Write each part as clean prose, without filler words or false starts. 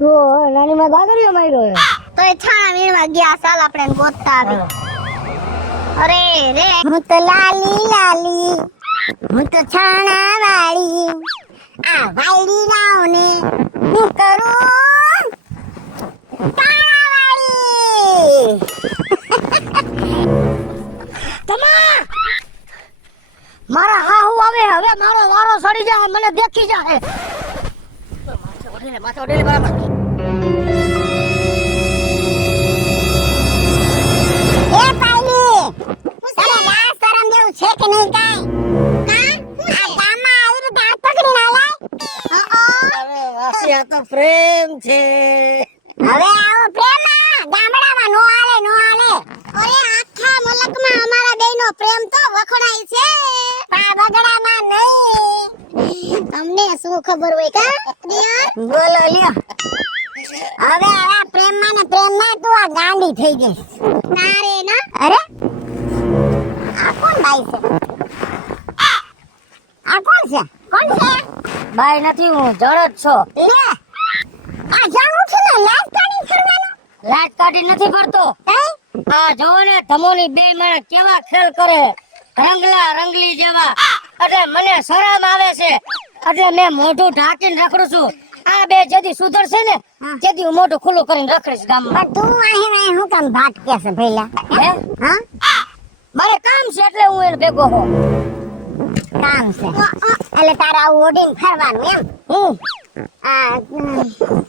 તો નાની માં ગાગરીઓ માર્યો હે તો એ છાણા વીણવા ગયા, ચાલ આપણે એને ગોતતા આવી. અરે રે હું તો લાલી લાલી, હું તો છાણા વાળી, આ વાયડી લાવને હું કરું છાણા વાળી. તમા મારા હાહુ આવે, હવે મારો વારો સડી જાય, મને દેખી જાય. માથે ઓઢી લે બરાબર. એ પાયલી, તને લાજ શરમ જેવું છે કે નહીં કાંઈ? આ ગામમાં આવી રીતે હાથ પકડીને આલાય? અરે વાસી, આ તો પ્રેમ છે. હવે આવો પ્રેમમાં ગામડામાં નો હાલે, નો હાલે. અરે આખા મુલકમાં અમારા બેયનો પ્રેમ તો વખણાય છે. આ બગડામાં નહીં. તમને શું ખબર હોય કા? બોલો લ્યો. હવે આવા પ્રેમમાં ને પ્રેમમાં તું આ ગાંડી થઈ ગઈ. ના રે ના. અરે આ કોણ બાઈ છે? આ કોણ છે? કોણ છે? બાઈ નથી, હું જળ જ છો. લે આ જાણું છે ને લાજ કાઢી ફરવાનો. લાઈટ કાઢી નથી ફરતો. આ જોવો ને ધમોની બે માણસ કેવા ખેલ કરે, રંગલા રંગલી જેવા. એટલે મને શરમ આવે છે, એટલે મેં મોઢું ઢાંકીને રખડું છું. આ બે જેથી સુધરશે ને તેથી હું મોઢું ખુલ્લું કરીને રખડીશ ગામમાં. પણ તું અહીં હું કામ ભાટકે છે ભઈલા? હે? હા મારે કામ છે એટલે હું એને ભેગો હો. કામ છે એટલે તારે આવું ઓડીને ફરવાનું એમ? હું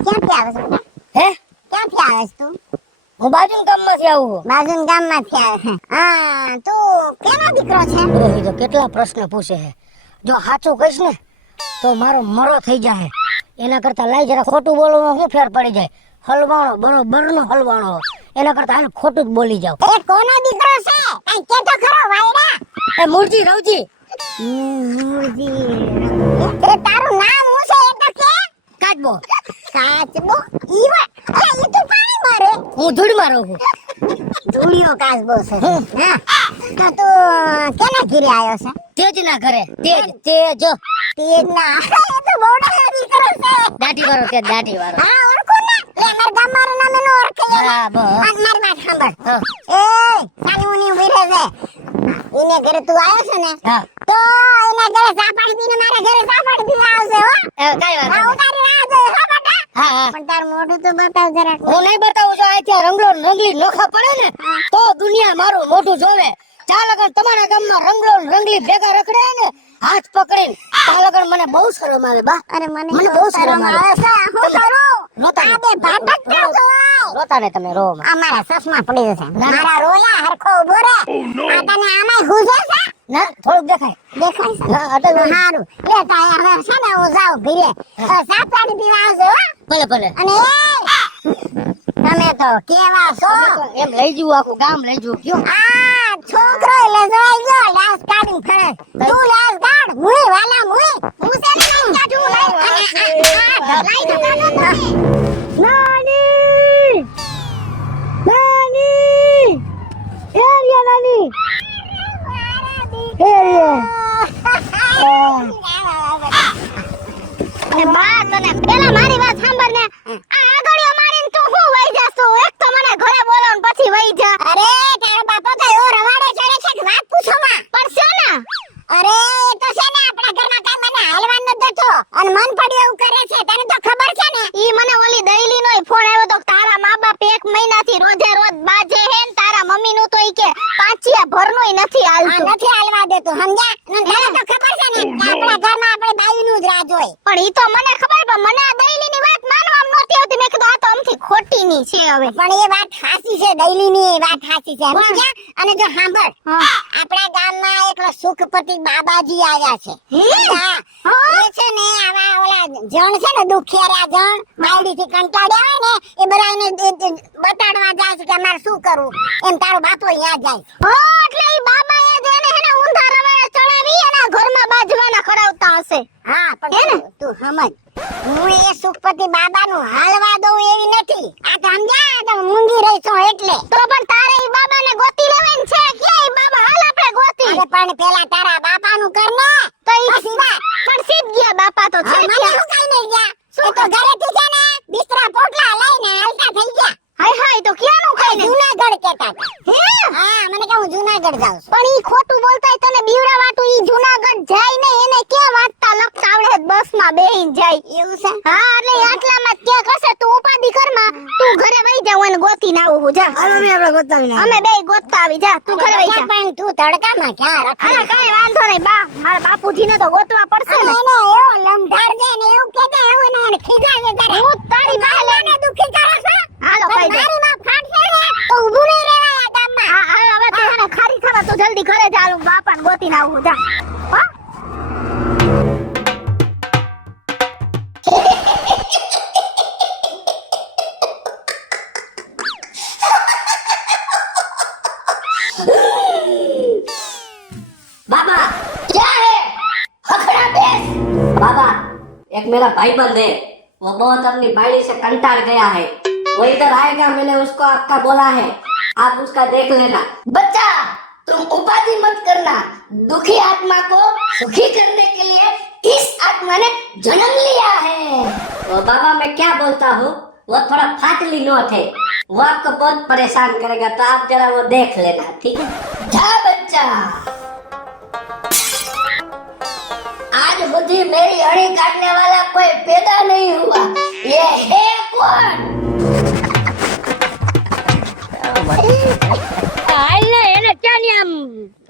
ક્યાંથી આવે છે બેટા? હે ક્યાંથી આવે છે તું? હું બાજુના ગામમાંથી આવું છું. બાજુના ગામમાંથી આવે છે. હા તું કેનો દીકરો છે? એ તો કેટલા પ્રશ્ન પૂછે છે. જો સાચું કહીશ ને તો મારો મરો થઈ જાય. એના કરતા લાઈ જરા ખોટું બોલવામાં શું ફેર પડી જાય. હલવાણો બરોબરનો હલવાણો, એના કરતા હાલ ખોટું જ બોલી જાવ. એ કોનો દીકરો છે? કઈ કે તો ખરો વાયડા. એ મૂળજી રવજી. એ તારું નામ શું છે એ તો કે? કાચબો. કાચબો? ઈવા અરે ઈ તો પાણી મારે. હું ધૂળમાં રહું છું. ધૂળિયો કાચબો છે. હા તો તું કેના ઘરે આવ્યો છે? તેજના ઘરે. તેજ તેજના. એ તો બોડા દીકરો છે. દાઢી વાળો, તે દાઢી વાળો. હા ઓળખો ને. એ મારા ગામમાં નામે નો ઓળખે. હા બસ. આ મારી વાત સાંભળ. હા. એ સાલીઓની ઉભી રહે છે. એને ઘરે તું આવ્યો છે ને હા. તો એના ઘરે ચા પાણી પીને મારા ઘરે ચા પાણી પીને આવશે હો. કઈ વાત હા, હું તારી રાહ જોઈ હો બેટા. હા હા. પણ તારું મોઢું તો બતાવ જરાક. હું નહીં બતાવું છું. અહીંથી રંગલો રંગલી નોખા પડે ને તો દુનિયા મારું મોઢું જોવે. ચાલ અગર તમારા ગામમાં રંગલો રંગલી ભેગા રખડે ને હાથ પકડીને, ચાલ અગર મને બહુ શરમ આવે બા. અરે મને મને બહુ શરમ આવે. છે. હું કરું? રોતા આ બે ભાટક ના જોય. રોતા ને તમે રો માં. આ મારા ચશ્મા પડી જશે. ના. મારા રોયા હરખો ઉભો રે. આ તને આમાંય હુજે છે? ના થોડુંક દેખાય. દેખાય છે? હા એટલે હારું. લે તાય હવે છે ને હું જાઉં ઘરે. ચા પાણી પીવા આવજો હો. ભલે ભલે. અને તમે તો કેવા છો? એમ લઈ જવું, આખું ગામ લઈ જવું. કયો આ છોકરો એટલે જોઈ ગયો લાસ કાઢીને ફરે. તું લાસ કાઢ. મુઈ વાલા મુઈ. હું છે ને લાસ કાઢું. લઈ જતા તમે. નાની નાની એરિયા નાની અને બા તને પેલા મારી વાત સાંભળ ને. આ આગળિયો મારીને તું હું વઈ જાસો? એક તો મને ઘરે બોલાવ ને પછી વઈ જા. અરે તારો બાપો તો એવો રવાડે ચડે છે કે વાત પૂછો માં. પણ છે ને અરે એ તો છે ને આપણા ઘરમાં કાઈ મને હાલવા ન દેતો અને મન પડ્યું એવું કરે છે. તને તો ખબર છે ને. ઈ મને ઓલી દઈલી નોય ફોન આવ્યો તો તારા મા બાપ એક મહિનાથી રોજે રોજ બાજે હે ને તારા મમ્મી નું તો ઈ કે પાંચિયા ભરનોય નથી આ હાલતું. નથી હાલવા દેતો સમજ્યા? અને તને તો ખબર છે ને કે આપણા ઘરમાં આપણે બાયુનું જ રાજ હોય. પણ ઈ તો મને ખબર, પણ મને આ દઈલી ની વાત માનવામાં નહોતી આવતી. મેં કીધું આ તો આમથી ખોટી ની છે હવે. પણ એ વાત સાચી છે. દૈલીની વાત સાચી છે સમજ્યા? અને જો સાંભળ, હા. આપણા ગામમાં એકલો સુખપતિ બાબાજી આવ્યા છે. હા. એ છે ને આવા ઓલા જણ છે ને દુખિયારા જણ બાયડીથી કંટાળ્યા હોય ને એ બધાને બતાડવા જાય છે કે અમારે શું કરવું. એમ તારો બાપો અહીંયા જાય. હા, એટલે ઈ બાબાએ જ એને હેને ઊંધા રવાડે ચડાવી અને આ ઘરમાં બાજવાના ખરાવતા હશે. હા પણ તું સમજ, હું એ સુખપતિ બાબાનું હાલવા દઉં એવી નથી. આ તો સમજ્યા? તો મૂંગી રહી છો એટલે. તો પણ તારે ઈ બાબાને ગોતી લેવાની છે. ક્યાં ઈ બાબા? હાલ આપણે ગોતી. અરે પણ પેલા તારા બાપાનું કર ને. તો ઈ પછી વાત. પણ સીધ ગયા બાપા તો છે મને ક્યાં? શું કાઈ નહીં ગયા. એ તો ઘરેથી છે ને બિસ્તરા ઓલા પોટલા લઈને હાલતા થઈ ગયા. હાય હાય તો ક્યાંનું ખાઈને જૂનાગઢ કહેતા હતા. હે હા મને કે હું જૂનાગઢ જાઉં છું. પણ ઈ ખોટું બોલતાય તને બીવડા વાટું ઈ જૂનાગઢ જાય ને એને ક્યાં વાંચતા લખતા આવડે બસમાં બેહીન જાય એવું છે? હા એટલે આટલામાં જ ક્યાંક હશે તું ઉપાધિ કરમાં તું ઘરે વઈ જા અને ગોતી ના આવું જા હાલો બે આપણે ગોતાવીને અમે બે ગોતતા આવી જા તું ઘરે વઈ જા પણ તું તડકામાં ક્યાં રખડે? અરે કાઈ વાંધો નહીં બા મારા બાપુજીને તો ગોતવા પડશે અને ને એને એવો લંધાર છે ને એવું કહેતા એવું ને એને ખીજાવે કરે. હું તારી બા એને દુખી કરે છે. હાલો પણ કહી દે મારી માં ફાટશે ને તો ઊભું નહીં રહેવાય આ ગામમાં. હા હા હવે તું એને ખારી ખાવા તું જલ્દી ઘરે જા હું બાપાને ગોતીને આવું જા હો बाबा क्या है हखड़ा बेस बाबा एक मेरा भाईबंद है वो बहुत अपनी बाड़ी से कंटाल गया है वो इधर आएगा मैंने उसको आपका बोला है आप उसका देख लेना बच्चा तुम उपाधि मत करना दुखी आत्मा को सुखी करने के लिए इस आत्मा ने जन्म लिया है वो बाबा मैं क्या बोलता हूँ वो थोड़ा फाटली नोट है वो आपको बहुत परेशान करेगा तो आप जरा वो देख लेना ठीक है जा बच्चा आज बुद्धि मेरी हड़ी काटने वाला कोई पैदा नहीं हुआ ये है कौन હાલને એને ક્યાં ની આમ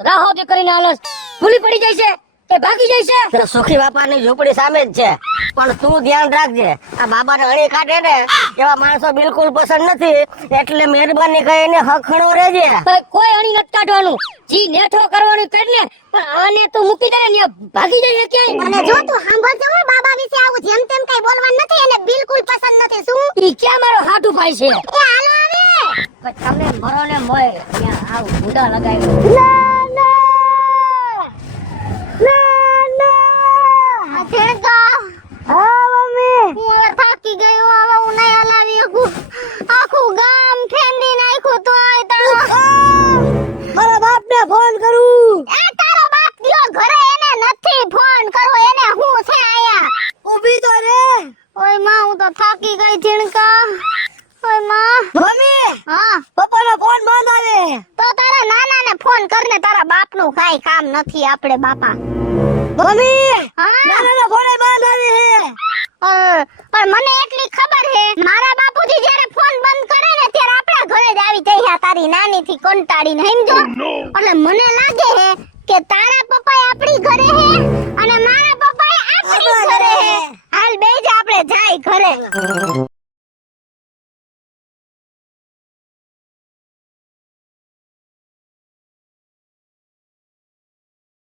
રાહો કરીને આલસ ભૂલી પડી જાય છે કે ભાગી જાય છે સુખી બાપાની ઝૂંપડી સામે જ છે પણ તું ધ્યાન રાખજે આ બાબાને હણી કાઢે ને એવા માણસો બિલકુલ પસંદ નથી એટલે મહેરબાની કરીને હખણો રહેજે કોઈ હણી નથી કાઢવાનું જી નેઠો કરવાનું કરી લે પણ આને તું મૂકી દે ને ભાગી જાય ક્યાંય અને જો તું સાંભળજો હો બાબા વિશે આવું જેમ તેમ કઈ બોલવાનું નથી એને બિલકુલ પસંદ નથી શું ઈ ક્યાં મારો હાટુ ભાઈ છે એ હાલો આવે તમે મરો ને મોય ત્યાં આવ ભૂડા લગાવ્યો ના ના ના ના આ છેડકા હા મમ્મી હું હવે થાકી ગઈ હું હવે હું નહીં હલાવી શકું આખું ગામ ફેંદી નાખ્યું તોય તારો મારા બાપને ફોન કરું એ તારો બાપ ગયો ઘરે એને નથી ફોન કરવો એને હું છે આયા ઊભી તો રે ઓય માં હું તો થાકી ગઈ ઝીણકા ઓય માં મમ્મી હા પપ્પાનો ફોન બંધ આવે તો તારા નાનાને ફોન કરને તારા બાપનું કાઈ કામ નથી આપણે બાપા મમ્મી હા નાનાનો ફોન બંધ આવે પણ મને એટલી ખબર હે મારા બાપુજી જ્યારે ફોન બંધ કરે ને ત્યારે આપણા ઘરે જ આવી જઈ તારી નાની થી કંટાળીને સમજો એટલે મને લાગે હે કે તારા પપ્પા આપણી ઘરે હે અને મારા